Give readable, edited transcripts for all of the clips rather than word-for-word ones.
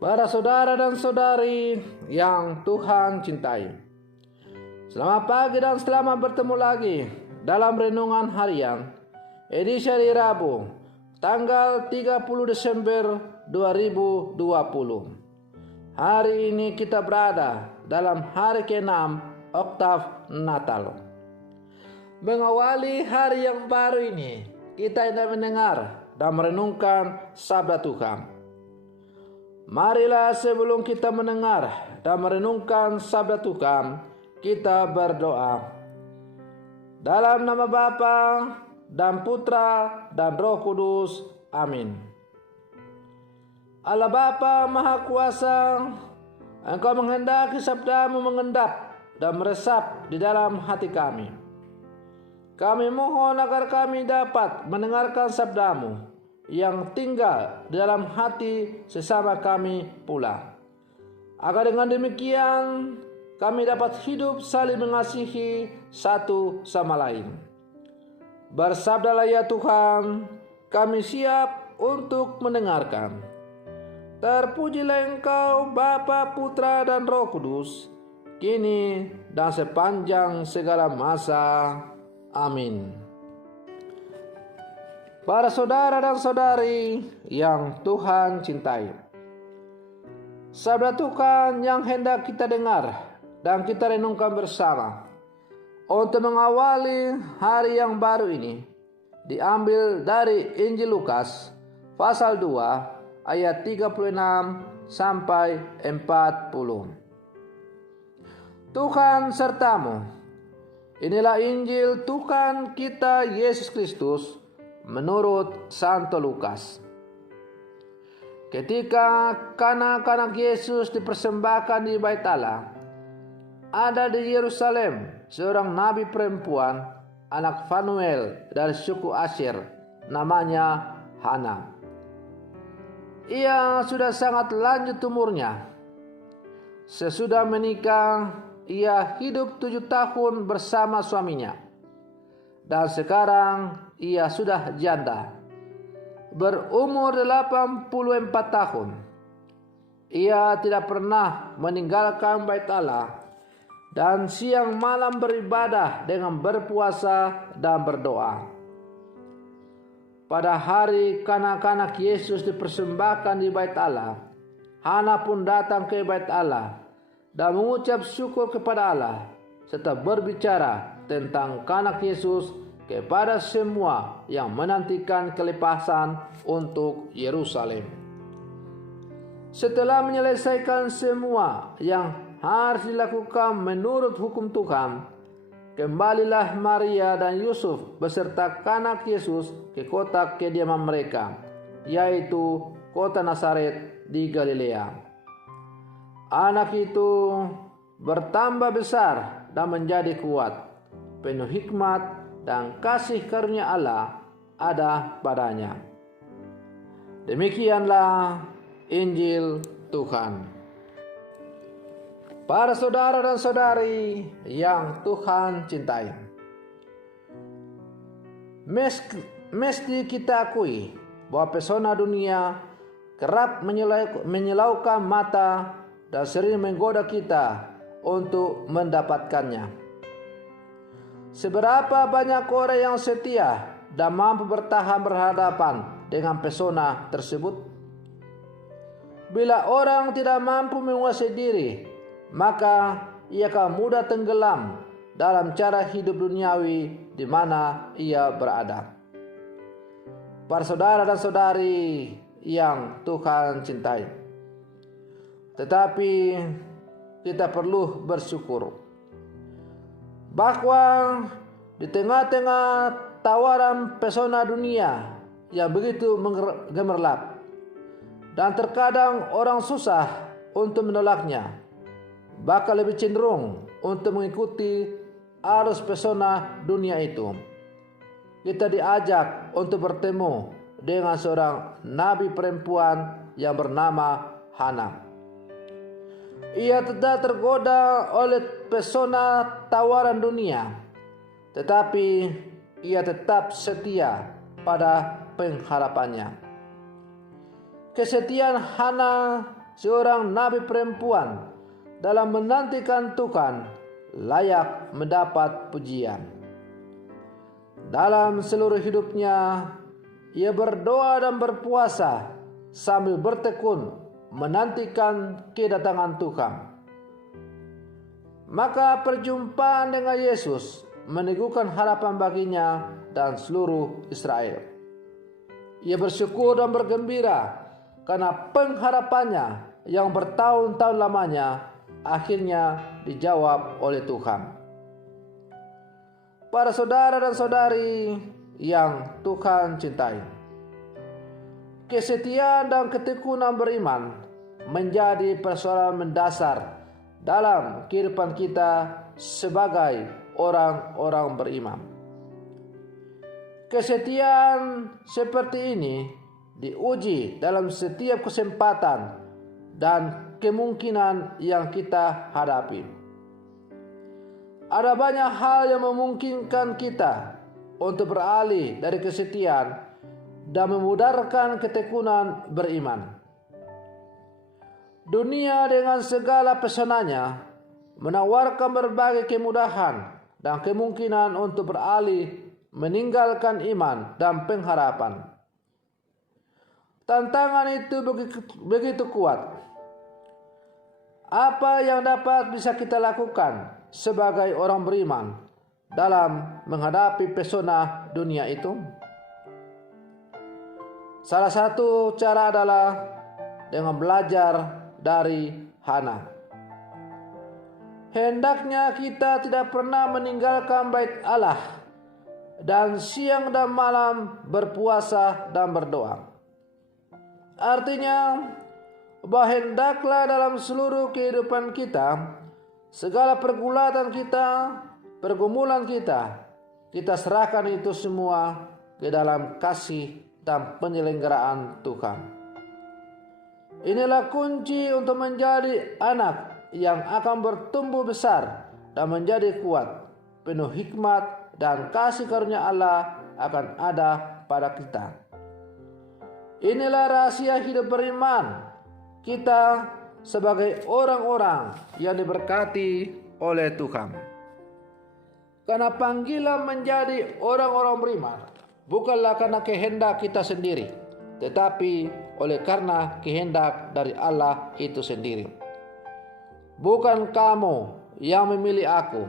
Para saudara dan saudari yang Tuhan cintai, selamat pagi dan selamat bertemu lagi dalam renungan harian edisi hari Rabu tanggal 30 Desember 2020. Hari ini kita berada dalam hari ke-6 Oktav Natal. Mengawali hari yang baru ini, kita hendak mendengar dan merenungkan sabda Tuhan. Marilah sebelum kita mendengar dan merenungkan sabda Tuhan, kita berdoa. Dalam nama Bapa dan Putra dan Roh Kudus. Amin. Allah Bapa Maha Kuasa, Engkau menghendaki sabdamu mengendap dan meresap di dalam hati kami. Kami mohon agar kami dapat mendengarkan sabdamu yang tinggal di dalam hati sesama kami pula. Agar dengan demikian kami dapat hidup saling mengasihi satu sama lain. Bersabdalah ya Tuhan, kami siap untuk mendengarkan. Terpujilah Engkau Bapa, Putra dan Roh Kudus, kini dan sepanjang segala masa. Amin. Para saudara dan saudari yang Tuhan cintai, sabda Tuhan yang hendak kita dengar dan kita renungkan bersama untuk mengawali hari yang baru ini diambil dari Injil Lukas pasal 2 ayat 36 sampai 40. Tuhan sertamu. Inilah Injil Tuhan kita Yesus Kristus menurut Santo Lukas. Ketika kanak-kanak Yesus dipersembahkan di Bait Allah, ada di Yerusalem seorang nabi perempuan, anak Fanuel dari suku Asyer, namanya Hana. Ia sudah sangat lanjut umurnya. Sesudah menikah, ia hidup 7 tahun bersama suaminya. Dan sekarang ia sudah janda, berumur 84 tahun. Ia tidak pernah meninggalkan Bait Allah dan siang malam beribadah dengan berpuasa dan berdoa. Pada hari kanak-kanak Yesus dipersembahkan di Bait Allah, Hana pun datang ke Bait Allah dan mengucap syukur kepada Allah serta berbicara tentang kanak Yesus kepada semua yang menantikan kelepasan untuk Yerusalem. Setelah menyelesaikan semua yang harus dilakukan menurut hukum Tuhan, kembalilah Maria dan Yusuf beserta kanak Yesus ke kota kediaman mereka, yaitu kota Nazaret di Galilea. Anak itu bertambah besar dan menjadi kuat, penuh hikmat dan kasih karunia Allah ada padanya. Demikianlah Injil Tuhan. Para saudara dan saudari yang Tuhan cintai, mesti kita akui bahwa pesona dunia kerap menyilaukan mata dan sering menggoda kita untuk mendapatkannya. Seberapa banyak orang yang setia dan mampu bertahan berhadapan dengan pesona tersebut? Bila orang tidak mampu menguasai diri, maka ia akan mudah tenggelam dalam cara hidup duniawi di mana ia berada. Para saudara dan saudari yang Tuhan cintai, tetapi kita perlu bersyukur bahwa di tengah-tengah tawaran pesona dunia yang begitu gemerlap dan terkadang orang susah untuk menolaknya, bakal lebih cenderung untuk mengikuti arus pesona dunia itu. Kita diajak untuk bertemu dengan seorang nabi perempuan yang bernama Hana. Ia tidak tergoda oleh pesona tawaran dunia, tetapi ia tetap setia pada pengharapannya. Kesetiaan Hana seorang nabi perempuan dalam menantikan Tuhan layak mendapat pujian. Dalam seluruh hidupnya, ia berdoa dan berpuasa sambil bertekun menantikan kedatangan Tuhan. Maka perjumpaan dengan Yesus meneguhkan harapan baginya dan seluruh Israel. Ia bersyukur dan bergembira karena pengharapannya yang bertahun-tahun lamanya akhirnya dijawab oleh Tuhan. Para saudara dan saudari yang Tuhan cintai, kesetiaan dan ketekunan beriman menjadi persoalan mendasar dalam kehidupan kita sebagai orang-orang beriman. Kesetiaan seperti ini diuji dalam setiap kesempatan dan kemungkinan yang kita hadapi. Ada banyak hal yang memungkinkan kita untuk beralih dari kesetiaan dan memudarkan ketekunan beriman. Dunia dengan segala pesonanya menawarkan berbagai kemudahan dan kemungkinan untuk beralih meninggalkan iman dan pengharapan. Tantangan itu begitu kuat. Apa yang dapat bisa kita lakukan sebagai orang beriman dalam menghadapi pesona dunia itu? Salah satu cara adalah dengan belajar dari Hana. Hendaknya kita tidak pernah meninggalkan bait Allah dan siang dan malam berpuasa dan berdoa. Artinya, bahwa hendaklah dalam seluruh kehidupan kita, segala pergulatan kita, pergumulan kita serahkan itu semua ke dalam kasih dan penyelenggaraan Tuhan. Inilah kunci untuk menjadi anak yang akan bertumbuh besar dan menjadi kuat, penuh hikmat dan kasih karunia Allah akan ada pada kita. Inilah rahasia hidup beriman kita sebagai orang-orang yang diberkati oleh Tuhan. Karena panggilan menjadi orang-orang beriman bukanlah karena kehendak kita sendiri, tetapi oleh karena kehendak dari Allah itu sendiri. Bukan kamu yang memilih aku,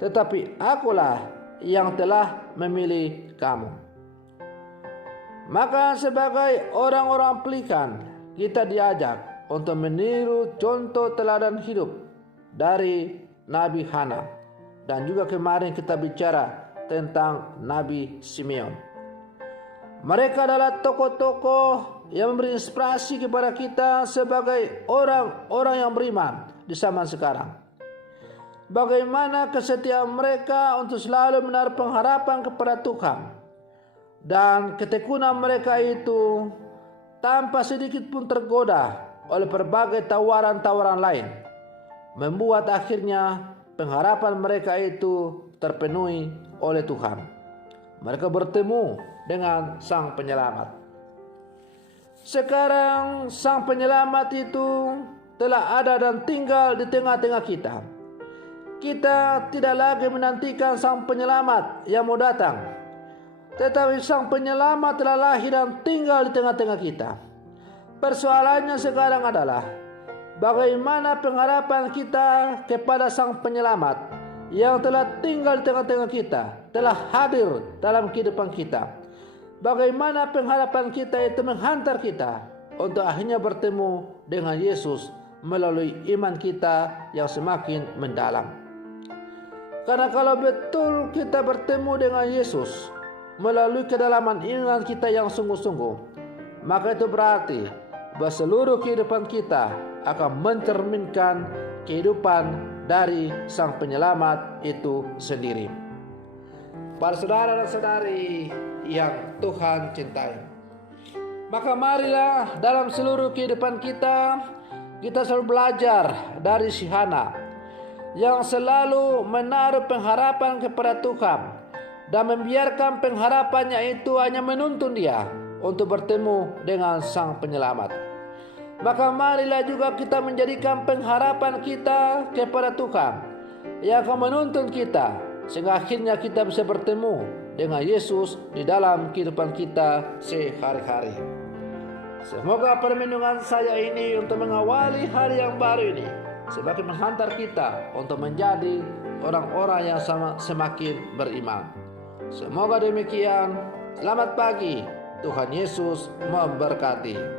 tetapi akulah yang telah memilih kamu. Maka sebagai orang-orang pelikan, kita diajak untuk meniru contoh teladan hidup dari Nabi Hana. Dan juga kemarin kita bicara tentang Nabi Simeon. Mereka adalah tokoh-tokoh yang memberi inspirasi kepada kita sebagai orang-orang yang beriman di zaman sekarang. Bagaimana kesetiaan mereka untuk selalu menaruh pengharapan kepada Tuhan. Dan ketekunan mereka itu tanpa sedikit pun tergoda oleh berbagai tawaran-tawaran lain, membuat akhirnya pengharapan mereka itu terpenuhi oleh Tuhan. Mereka bertemu dengan Sang Penyelamat. Sekarang Sang Penyelamat itu telah ada dan tinggal di tengah-tengah kita. Kita tidak lagi menantikan Sang Penyelamat yang mau datang, tetapi Sang Penyelamat telah lahir dan tinggal di tengah-tengah kita. Persoalannya sekarang adalah bagaimana pengharapan kita kepada Sang Penyelamat yang telah tinggal di tengah-tengah kita, telah hadir dalam kehidupan kita. Bagaimana pengharapan kita itu menghantar kita untuk akhirnya bertemu dengan Yesus melalui iman kita yang semakin mendalam. Karena kalau betul kita bertemu dengan Yesus melalui kedalaman iman kita yang sungguh-sungguh, maka itu berarti bahwa seluruh kehidupan kita akan mencerminkan kehidupan dari Sang Penyelamat itu sendiri. Para saudara dan saudari yang Tuhan cintai, maka marilah dalam seluruh kehidupan kita selalu belajar dari si Hana yang selalu menaruh pengharapan kepada Tuhan dan membiarkan pengharapannya itu hanya menuntun dia untuk bertemu dengan Sang Penyelamat. maka marilah juga kita menjadikan pengharapan kita kepada Tuhan yang akan menuntun kita, sehingga akhirnya kita bisa bertemu dengan Yesus di dalam kehidupan kita sehari-hari. Semoga perlindungan saya ini untuk mengawali hari yang baru ini sebagai menghantar kita untuk menjadi orang-orang yang semakin beriman. Semoga demikian. Selamat pagi. Tuhan Yesus memberkati.